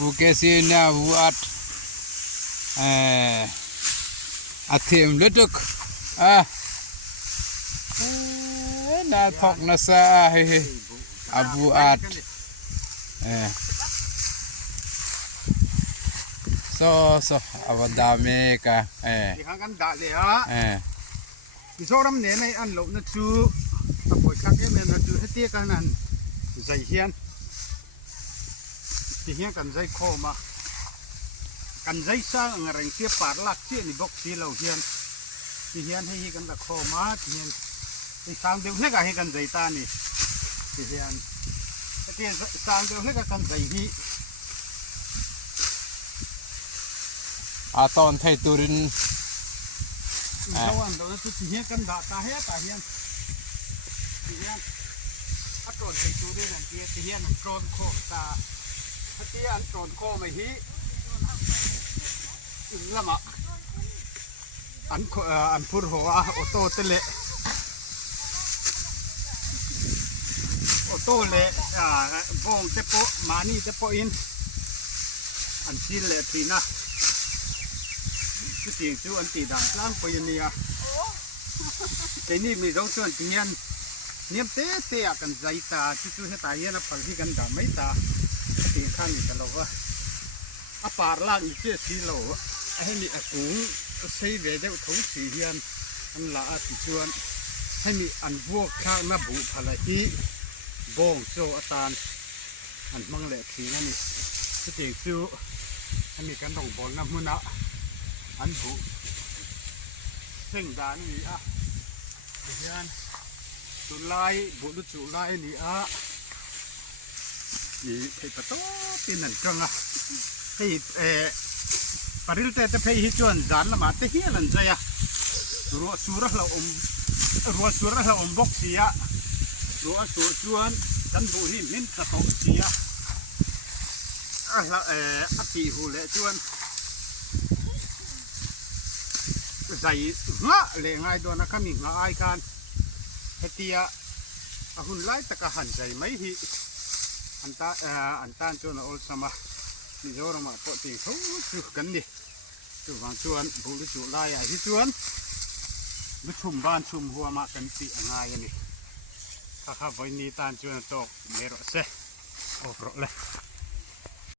Bukesina buat atim leduk na thok na sa abuat so awadame ka kan da le ha mi soram ne nei an lo na chu apoi khak em na chu heti kan an zai hian ti hian kan zai kho ma kan zai sa ngareng tia par lak chi ni bok ti lo hian ti hian hi kan da kho ma ti hian ti sang deu he ka he kan zai ta ni ti hian ti sang deu he ka kan zai hi aton thai turin Kawan dah tu tihian kan dah tahian tihian atron itu dia nanti tihian atron ko ta tihian atron ko mai hi lama an pur hoa auto tele auto le bong tepo mani tepo in an sil le trinaสิ่งที่อันตีด่างล้างไปนี่อ่ะแต่นี่มีเราส่วนที่ยันเนี่ยเตะกันใจตาที่ช่วยให้ตาเย็นแล้วพอที่กันด่าไม่ตาตีข้างนี่ตลอดว่าปาร์ล่างอีเจ้าสีโลให้มีกุ้งใช้เวเดทุ่งสีเฮียนอันละที่ชวนให้มีอันพวกข้างน้าบุพลาฮีบงโซอาตานอันมังเละทีนั่นนี่สิ่งที่ให้มีกันต้องบอลน้ำมันอ่ะอันบุเส้นดานี่อ่ะเฮียนจุไลบุรุษจุไลนี่อ่ะนี่ให้ประตูที่นั่นจังอ่ะให้ปริลเตจะไปฮิจวนจานละมาแต่เฮียนันใจอ่ะรัวสุระเราบกเสียรัวสุจวนกันบุหิมินกระโตเสียละอติหูเละจวนใส่งะเล่งไงตัวนักมีงะไอการเฮติยาหุ่นไล่ตะกะหันใจไม่หิอันตานจวนอลสมามีโจรมาปติเขาจุกันดิจุบางจวนบุรุษจุไล่ฮิจวนลุชุมบ้านชุมหัวมากันติง่ายนี่ข้าไว้นี่ตานจวนตกเมรอเซโอ้โหเลย